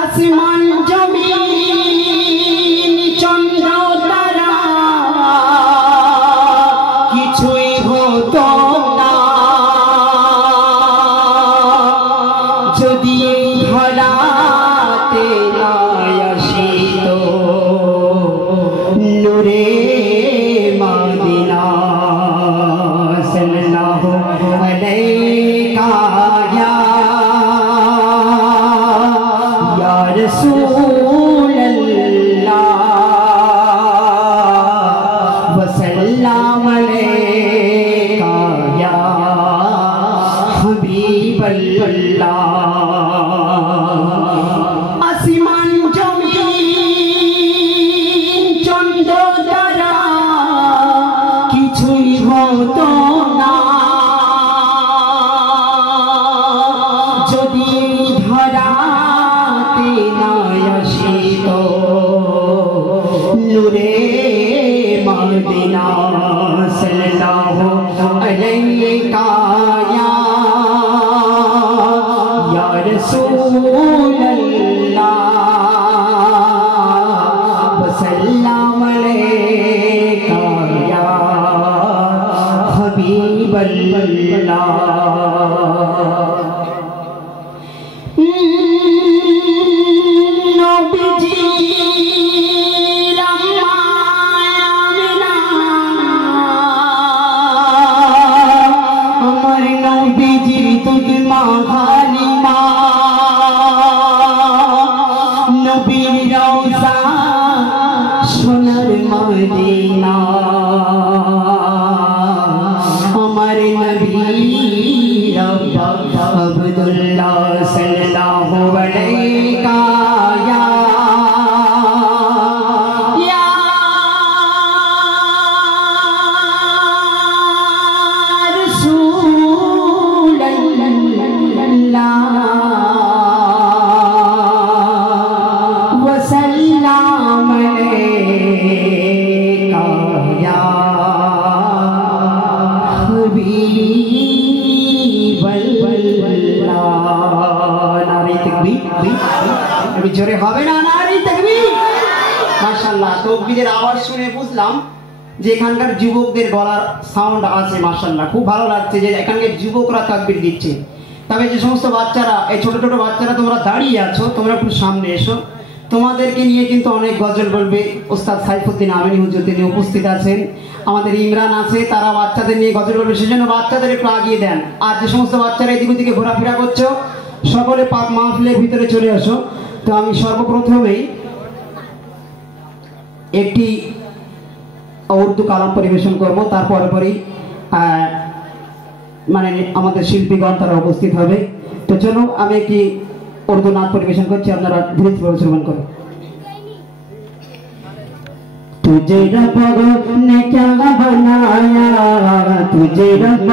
আসমান জমিন চন্দ্র তারা কিছুই হতো না যদি ধরাতে না আসিত নূরে মদিনা সাল্লাল্লাহু আলাইকা ইয়া রাসূলুল্লাহ ওয়া সাল্লাম আলাইকা ইয়া হাবিবাল্লাহ। আসমান জমিন চন্দ্র তারা কিছুই হতো না যদি ধরাতে না আসিত নূরে মদিনা সাল্লাল্লাহু আলাইকা ইয়া রাসূলুল্লাহ ওয়া সাল্লাম আলাইকা ইয়া হাবিবাল্লাহ। সোনার মদিনা আমার নবী আব্দুল্লাহ সাল্লাল্লাহু আলাইকা ইয়া রাসূলুল্লাহ ওয়া সাল্লাম আলাইকা ইয়া হাবিবাল্লাহ। নারে তাকবীর। আমি জোরে হবে না নারে তাকবীর। মাশাআল্লাহ তাকবীরের আওয়াজ শুনে বুঝলাম যে এখানকার যুবকদের গলার সাউন্ড আছে। মাশাআল্লাহ খুব ভালো লাগছে যে এখানকার যুবকরা তাকবীর দিচ্ছে। তবে যে সমস্ত বাচ্চারা এই ছোট ছোট বাচ্চারা তোমরা দাঁড়িয়ে আছো তোমরা একটু সামনে এসো। তোমাদেরকে নিয়ে কিন্তু অনেক গজল বলবে। ওস্তাদ সাইফুদ্দিন আমিনী হুজুর তিনি উপস্থিত আছেন, আমাদের ইমরান আছে, তারা বাচ্চাদের নিয়ে গজল বলবে। সেজন্য বাচ্চাদের একটু আগিয়ে দেন। আর যে সমস্ত বাচ্চারা এদিক ওদিকে ঘোরাফেরা করছো সকলে পাক মাহফিলের ভিতরে চলে আসো। তো আমি সর্বপ্রথমেই একটি উর্দু কালাম পরিবেশন করব, তারপরে পরেই মানে আমাদের শিল্পীগণ তারা উপস্থিত হবে। তো চলো আমি একটি उर्दू नाच परिवेशन करছি, আপনারা ধীরে ধীরে শ্রবণ করুন। तुझे रब ने क्या बनाया, तुझे रब